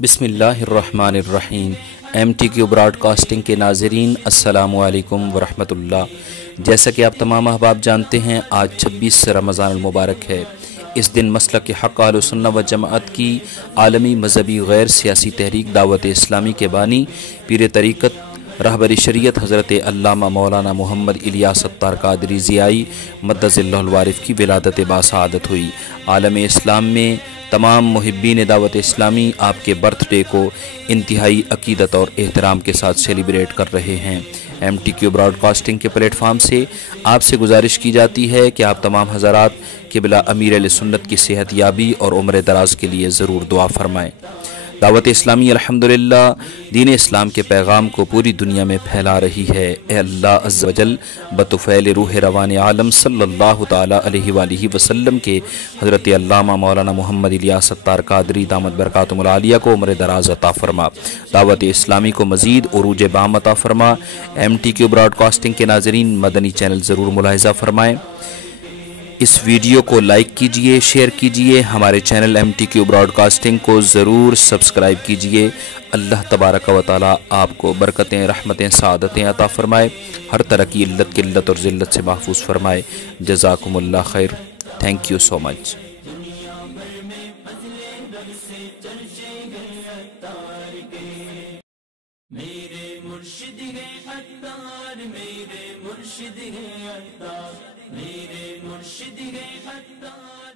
बिस्मिल्लाहिर्रहमानिर्रहीम। MTQ broadcasting के नाज़रीन अस्सलामु अलैकुम वरहमतुल्लाह। जैसा कि आप तमाम अहबाब जानते हैं, आज 26 रमज़ान मुबारक है। इस दिन मसलक के हक़ अहलुस्सुन्नत व जमाअत की आलमी मजहबी गैर सियासी तहरीक दावत इस्लामी के बानी पीर तरीक़त रहबर शरीयत hazrat allama मौलाना मोहम्मद इलियास अत्तर qadri ziaee मद्दज़िल्लहुल वारिफ़ की विलादत बासआदत हुई। आलम इस्लाम में तमाम मुहिब्बीन दावत इस्लामी आपके बर्थडे को इंतहाई अकीदत और एहतराम के साथ सेलिब्रेट कर रहे हैं। MTQ ब्रॉडकास्टिंग के प्लेटफार्म से आपसे गुजारिश की जाती है कि आप तमाम हज़रात क़िबला अमीर अहलेसुन्नत की सेहत याबी और उम्र दराज के लिए ज़रूर दुआ फरमाएँ। दावत इस्लामी अल्हम्दुलिल्लाह दीन इस्लाम के पैगाम को पूरी दुनिया में फैला रही है। ए अल्लाह अज़्ज़ व जल बतुफ़ैल रूह रवान आलम सल्लल्लाहु ताला अलैहि वसल्लम के hazrat allama मौलाना मोहम्मद इलियास अत्तर qadri दामत बरकातुहुल आलिया को उम्र दराज अता फरमा। दावत इस्लामी को मज़ीद उरूज बाम अता फरमा। MTQ ब्रॉडकास्टिंग के नाज़रीन मदनी चैनल ज़रूर मुलाहिज़ा फरमाएँ। इस वीडियो को लाइक कीजिए, शेयर कीजिए। हमारे चैनल MTQ ब्रॉडकास्टिंग को ज़रूर सब्सक्राइब कीजिए। अल्लाह तबारक व तआला आपको बरकतें, रहमतें, सआदतें अता फ़रमाए, हर तरह की इल्लत, किल्लत और ज़िल्लत से महफूज फ़रमाए। जज़ाकुमुल्लाह खैर। Thank you so much. मेरे मुर्शिद है अत्तार, मेरे मुर्शिद है अत्तार, मेरे मुर्शिद है अत्तार।